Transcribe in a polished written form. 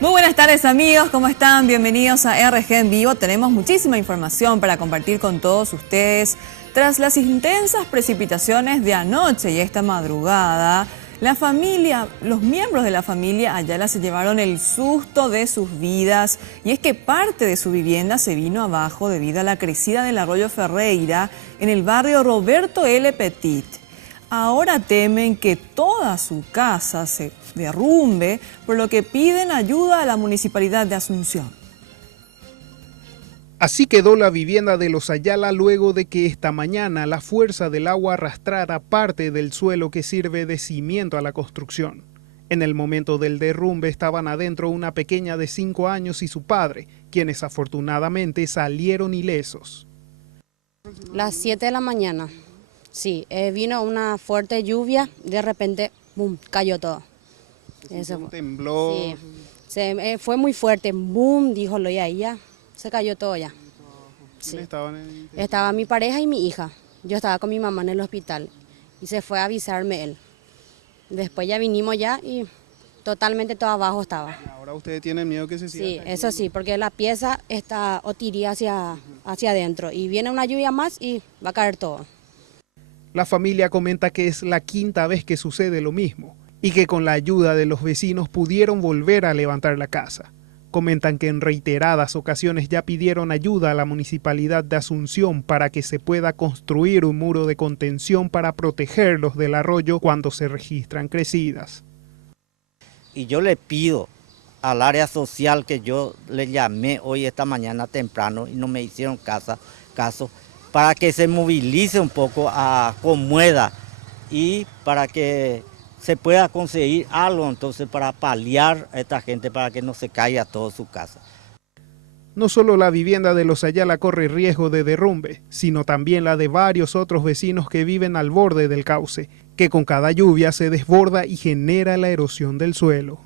Muy buenas tardes amigos, ¿cómo están? Bienvenidos a RG en Vivo. Tenemos muchísima información para compartir con todos ustedes. Tras las intensas precipitaciones de anoche y esta madrugada, los miembros de la familia Ayala se llevaron el susto de sus vidas. Y es que parte de su vivienda se vino abajo debido a la crecida del arroyo Ferreira en el barrio Roberto L. Petit. Ahora temen que toda su casa se derrumbe, por lo que piden ayuda a la Municipalidad de Asunción. Así quedó la vivienda de los Ayala luego de que esta mañana la fuerza del agua arrastrara parte del suelo que sirve de cimiento a la construcción. En el momento del derrumbe estaban adentro una pequeña de 5 años y su padre, quienes afortunadamente salieron ilesos. Las 7 de la mañana. Sí, vino una fuerte lluvia, de repente, boom, cayó todo. Eso tembló. Sí, fue muy fuerte, boom, díjolo, y ahí ya se cayó todo ya. Sí. Estaba mi pareja y mi hija. Yo estaba con mi mamá en el hospital y se fue a avisarme él. Después ya vinimos ya y totalmente todo abajo estaba. Ahora ustedes tienen miedo que se siga. Sí, eso sí, porque la pieza está o tiría hacia adentro y viene una lluvia más y va a caer todo. La familia comenta que es la quinta vez que sucede lo mismo y que con la ayuda de los vecinos pudieron volver a levantar la casa. Comentan que en reiteradas ocasiones ya pidieron ayuda a la Municipalidad de Asunción para que se pueda construir un muro de contención para protegerlos del arroyo cuando se registran crecidas. Y yo le pido al área social que yo le llamé hoy esta mañana temprano y no me hicieron caso, para que se movilice un poco a Comueda y para que se pueda conseguir algo entonces para paliar a esta gente, para que no se caiga toda su casa. No solo la vivienda de los Ayala corre riesgo de derrumbe, sino también la de varios otros vecinos que viven al borde del cauce, que con cada lluvia se desborda y genera la erosión del suelo.